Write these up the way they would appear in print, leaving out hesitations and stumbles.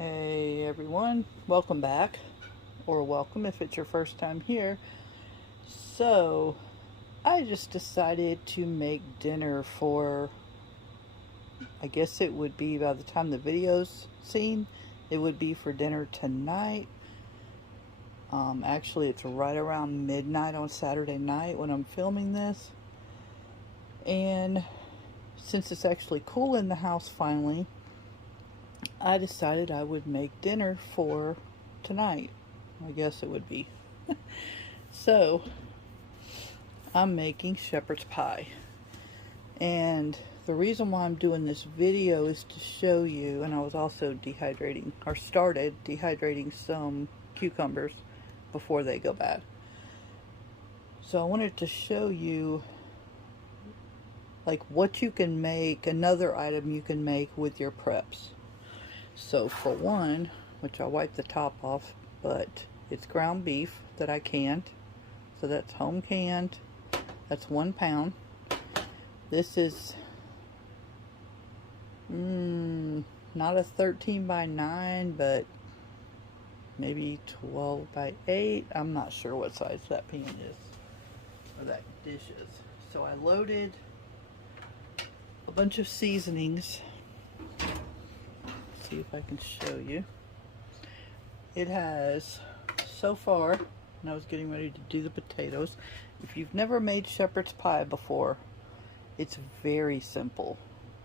Hey everyone, welcome back, or welcome if it's your first time here. So, I just decided to make dinner for, I guess it would be by the time the video's seen, it would be for dinner tonight. Actually it's right around midnight on Saturday night when I'm filming this. And since it's actually cool in the house finally, I decided I would make dinner for tonight. I guess it would be. So, I'm making shepherd's pie. And the reason why I'm doing this video is to show you, and I was also started dehydrating some cucumbers before they go bad. So I wanted to show you like what you can make, another item you can make with your preps. So for one, which I wiped the top off, but it's ground beef that I canned. So that's home canned. That's 1 pound. This is not a 13 by 9, but maybe 12 by 8. I'm not sure what size that pan is, or that dish is. So I loaded a bunch of seasonings. See if I can show you. It has, so far, and I was getting ready to do the potatoes. If you've never made shepherd's pie before, it's very simple.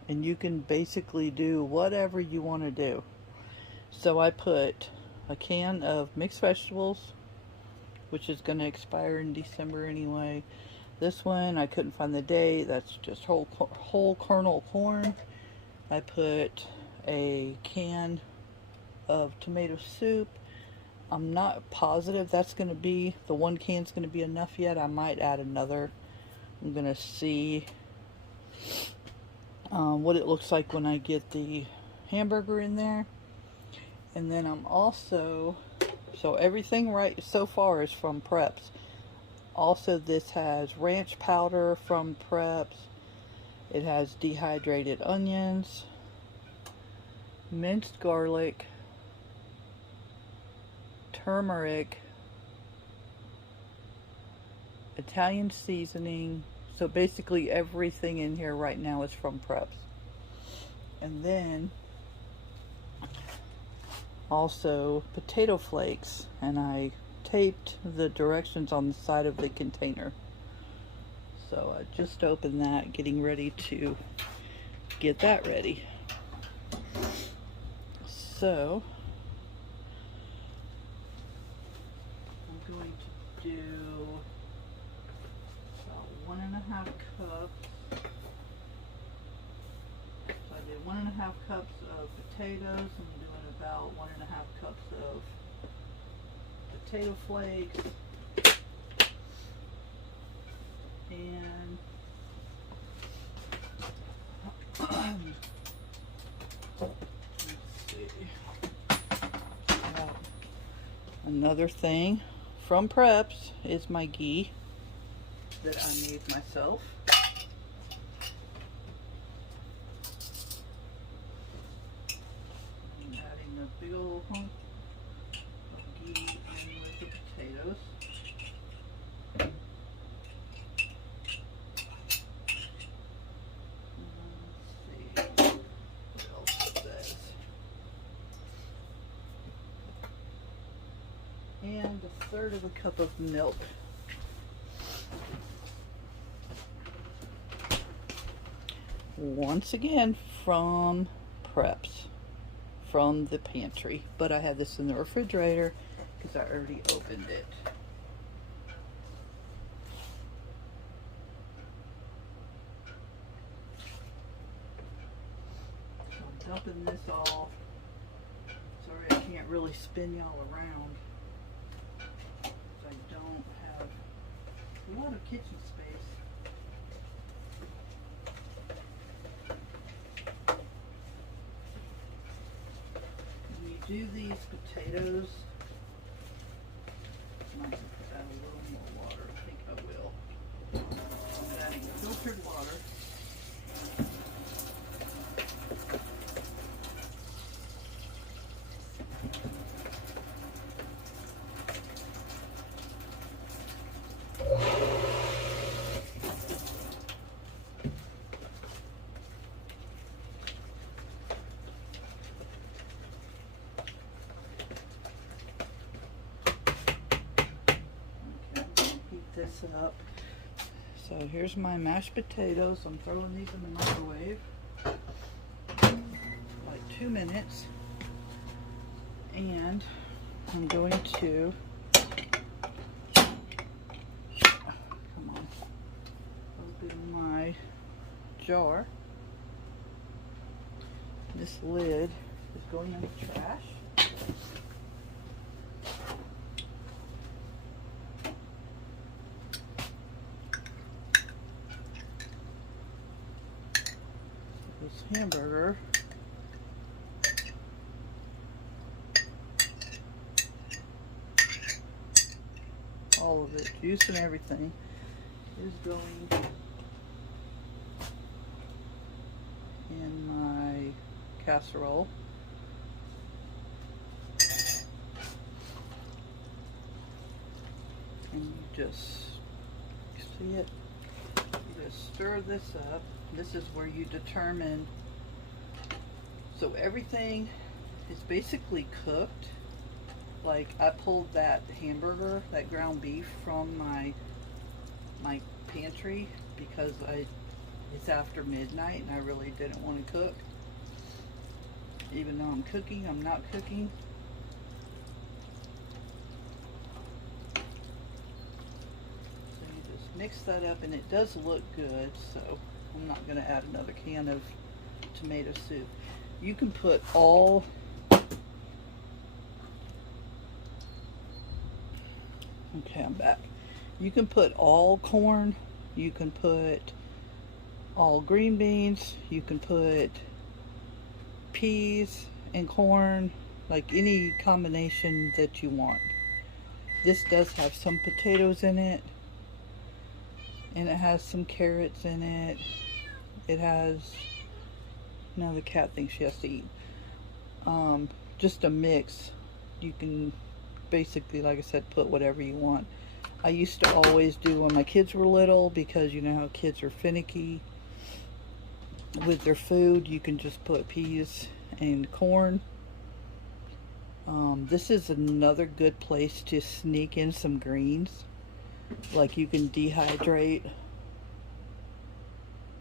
And you can basically do whatever you want to do. So I put a can of mixed vegetables, which is going to expire in December anyway. This one, I couldn't find the date. That's just whole kernel corn. I put a can of tomato soup. I'm not positive that's going to be, the 1 can's going to be enough yet. I might add another. I'm going to see what it looks like when I get the hamburger in there. And then I'm also, so everything right so far is from Preps. Also, this has ranch powder from Preps. It has dehydrated onions, minced garlic, turmeric, Italian seasoning. So basically everything in here right now is from Preps. And then also potato flakes, and I taped the directions on the side of the container. So I just opened that, getting ready to get that ready. So I'm going to do about 1.5 cups. So I did 1.5 cups of potatoes. I'm doing about 1.5 cups of potato flakes. And let's see. Another thing from Preps is my ghee that I made myself. I'm adding a big old hunk of ghee in with the potatoes. Let's see what else it says. And 1/3 cup of milk. Once again from Preps, from the pantry, but I had this in the refrigerator because I already opened it. So I'm dumping this off. Sorry I can't really spin y'all around. I don't have a lot of kitchen space. When you do these potatoes, I might have to add a little more water. I think I will. I'm adding filtered water. this up. So here's my mashed potatoes. I'm throwing these in the microwave. Like 2 minutes. And I'm going to, come on, open my jar. This lid is going in the trash. This hamburger, all of it, juice and everything, is going in my casserole. And you just see it, you just stir this up. This is where you determine, so everything is basically cooked. Like I pulled that hamburger, that ground beef from my pantry because it's after midnight and I really didn't want to cook. Even though I'm cooking, I'm not cooking. So you just mix that up and it does look good, so I'm not going to add another can of tomato soup. You can put all, okay, I'm back. You can put all corn, you can put all green beans, you can put peas and corn, like any combination that you want. This does have some potatoes in it, and it has some carrots in it. It has, now the cat thinks she has to eat. Just a mix. You can basically, like I said, put whatever you want. I used to always do when my kids were little, because you know how kids are finicky with their food. You can just put peas and corn. This is another good place to sneak in some greens. Like you can dehydrate. I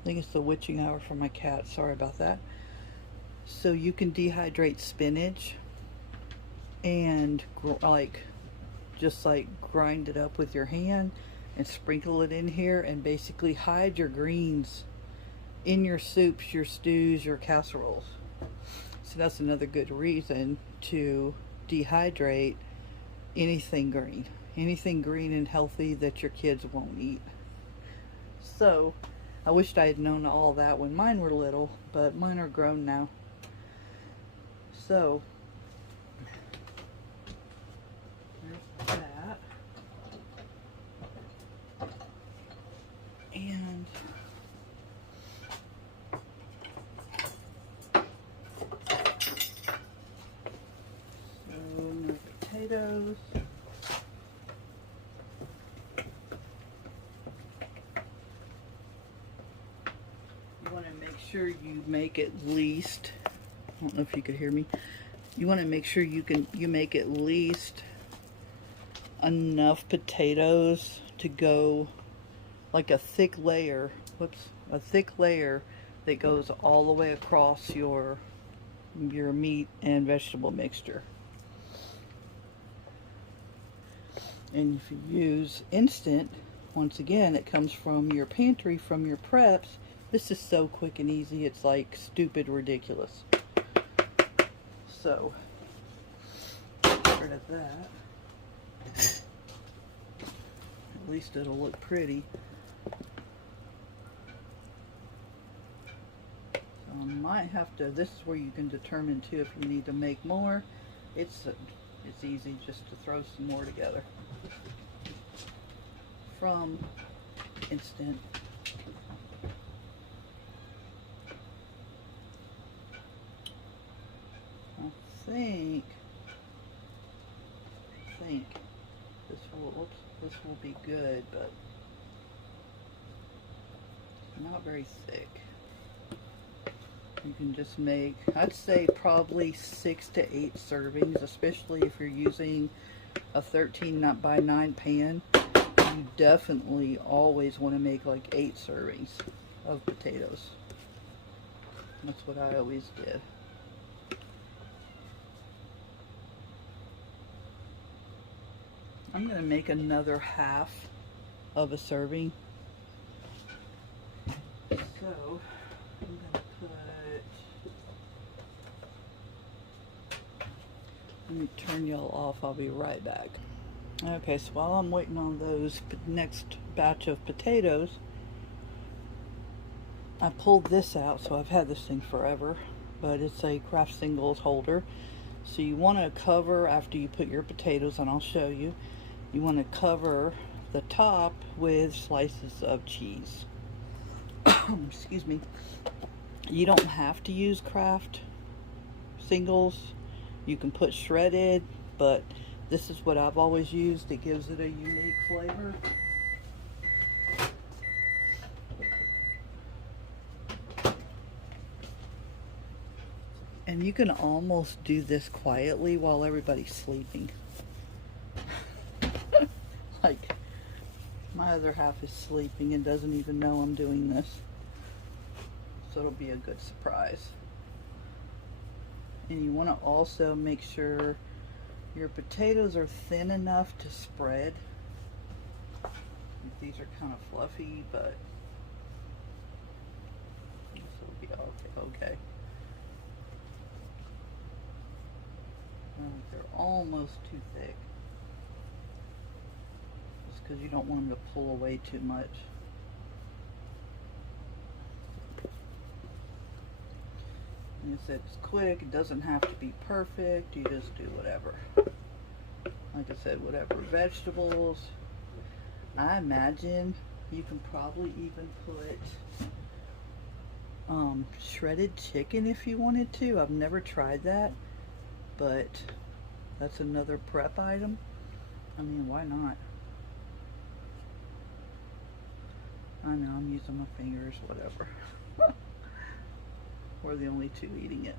think it's the witching hour for my cat. Sorry about that. So you can dehydrate spinach and just grind it up with your hand and sprinkle it in here and basically hide your greens in your soups, your stews, your casseroles. So that's another good reason to dehydrate anything green and healthy that your kids won't eat. So I wished I had known all that when mine were little, but mine are grown now. So there's that. And so my potatoes. You want to make sure you make at least, I don't know if you could hear me. You want to make sure you make at least enough potatoes to go like a thick layer, a thick layer that goes all the way across your meat and vegetable mixture. And if you use instant, once again, it comes from your pantry, from your preps. This is so quick and easy, it's like stupid ridiculous. So, get rid of that. At least it'll look pretty. So I might have to, this is where you can determine too if you need to make more. It's easy just to throw some more together from instant. I think this will be good, but not very thick. You can just make, I'd say probably 6 to 8 servings, especially if you're using a 13 by 9 pan. you definitely always want to make like 8 servings of potatoes. That's what I always did. I'm going to make another half of a serving. So, I'm going to put, let me turn y'all off, I'll be right back. Okay, so while I'm waiting on those next batch of potatoes, I pulled this out. So I've had this thing forever, but it's a craft singles holder. So you want to cover, after you put your potatoes, and I'll show you, you want to cover the top with slices of cheese. Excuse me. You don't have to use craft singles. You can put shredded, but this is what I've always used. It gives it a unique flavor. And you can almost do this quietly while everybody's sleeping. Like, my other half is sleeping and doesn't even know I'm doing this. So it'll be a good surprise. And you want to also make sure your potatoes are thin enough to spread. These are kind of fluffy, but this will be okay. They're almost too thick. Just because you don't want them to pull away too much. And I said, it's quick. It doesn't have to be perfect. You just do whatever. Like I said, whatever vegetables. I imagine you can probably even put shredded chicken if you wanted to. I've never tried that, but that's another prep item. I mean, why not? I know, I'm using my fingers, whatever. We're the only two eating it.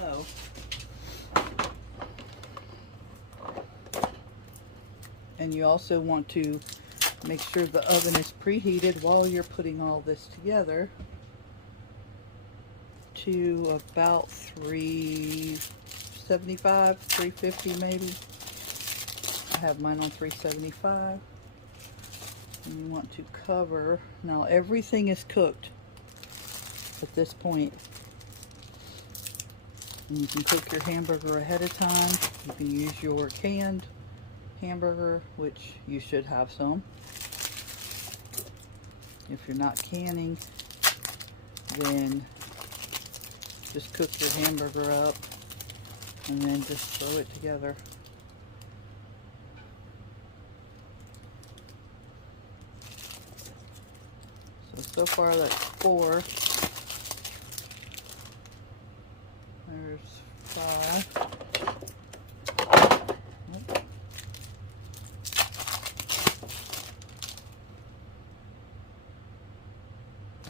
So, and you also want to make sure the oven is preheated while you're putting all this together to about 375, 350 maybe. I have mine on 375. And you want to cover, now everything is cooked at this point. And you can cook your hamburger ahead of time. You can use your canned hamburger, which you should have some. If you're not canning, then just cook your hamburger up and then just throw it together. So far that's 4. There's 5. Nope.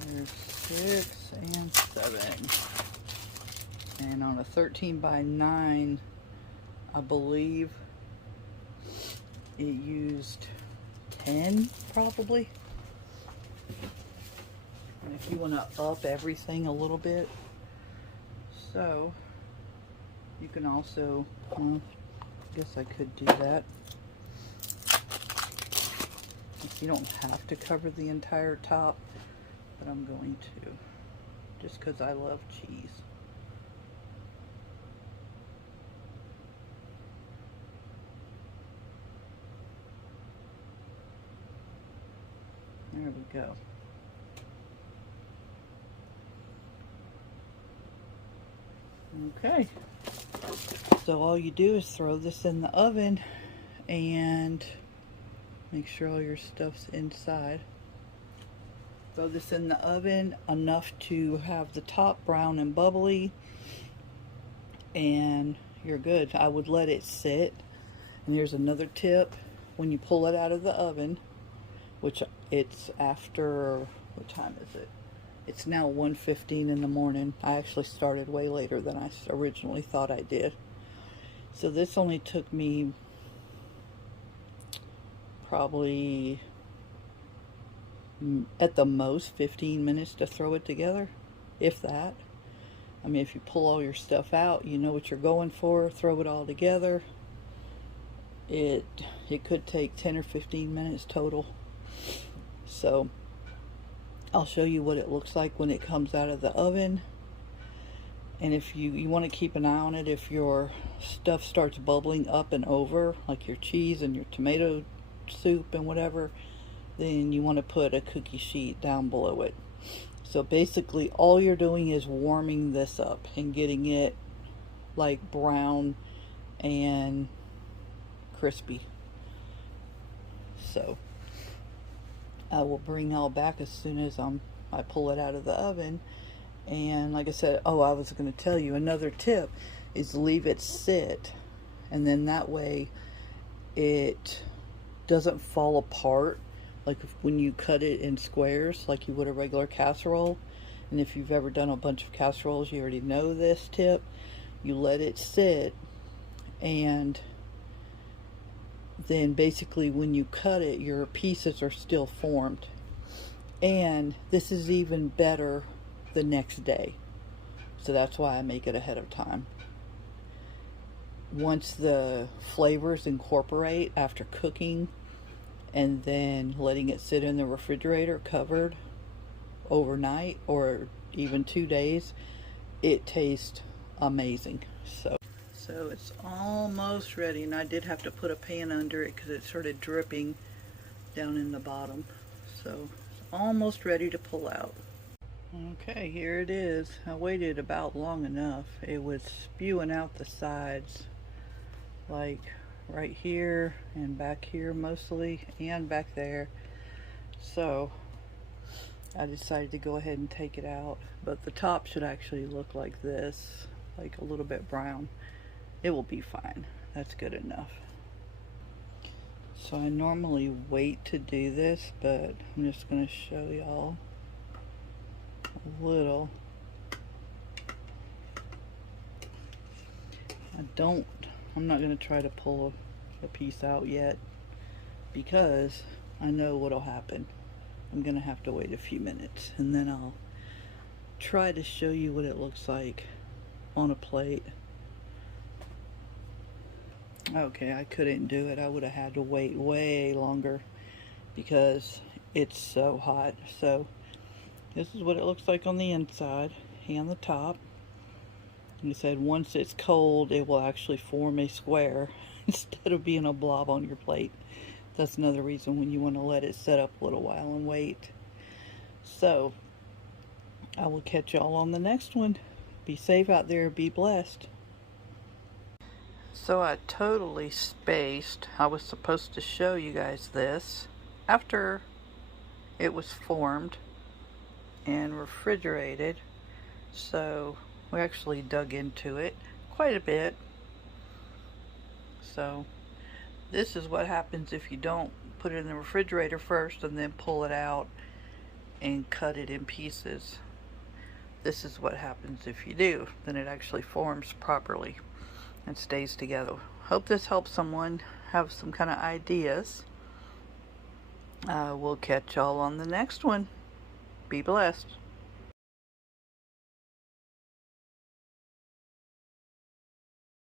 There's 6 and 7. And on a 13 by 9, I believe it used 10 probably. And if you want to up everything a little bit, so you can also, I guess I could do that. You don't have to cover the entire top, but I'm going to, just because I love cheese. There we go. Okay, so all you do is throw this in the oven and make sure all your stuff's inside. Throw this in the oven enough to have the top brown and bubbly, and you're good. I would let it sit. And here's another tip: when you pull it out of the oven, which it's after, what time is it? It's now 1:15 in the morning. I actually started way later than I originally thought I did. So this only took me probably at the most 15 minutes to throw it together, if that. I mean, if you pull all your stuff out, you know what you're going for, throw it all together. It could take 10 or 15 minutes total. So I'll show you what it looks like when it comes out of the oven. And if you want to keep an eye on it, if your stuff starts bubbling up and over, like your cheese and your tomato soup and whatever, then you want to put a cookie sheet down below it. So basically all you're doing is warming this up and getting it like brown and crispy. So I will bring y'all back as soon as I pull it out of the oven. And like I said, I was going to tell you another tip is leave it sit, and then that way it doesn't fall apart like when you cut it in squares like you would a regular casserole. And if you've ever done a bunch of casseroles, you already know this tip. You let it sit, and then basically when you cut it, your pieces are still formed. And this is even better the next day, so that's why I make it ahead of time. Once the flavors incorporate after cooking and then letting it sit in the refrigerator covered overnight or even 2 days, it tastes amazing. So it's almost ready, and I did have to put a pan under it because it started dripping down in the bottom. So it's almost ready to pull out. Okay, here it is. I waited about long enough. It was spewing out the sides, like right here and back here mostly, and back there. So I decided to go ahead and take it out. But the top should actually look like this, like a little bit brown. It will be fine. That's good enough. So I normally wait to do this, but I'm just going to show y'all a little. I'm not going to try to pull a piece out yet because I know what'll happen. I'm going to have to wait a few minutes, and then I'll try to show you what it looks like on a plate. Okay, I couldn't do it. I would have had to wait way longer because it's so hot. So this is what it looks like on the inside and the top. Like I said, once it's cold, it will actually form a square instead of being a blob on your plate. That's another reason when you want to let it set up a little while and wait. So I will catch y'all on the next one. Be safe out there. Be blessed. So I totally spaced. I was supposed to show you guys this after it was formed and refrigerated. So we actually dug into it quite a bit. So this is what happens if you don't put it in the refrigerator first and then pull it out and cut it in pieces. This is what happens if you do. Then it actually forms properly and stays together. Hope this helps someone have some kind of ideas. We'll catch y'all on the next one. Be blessed.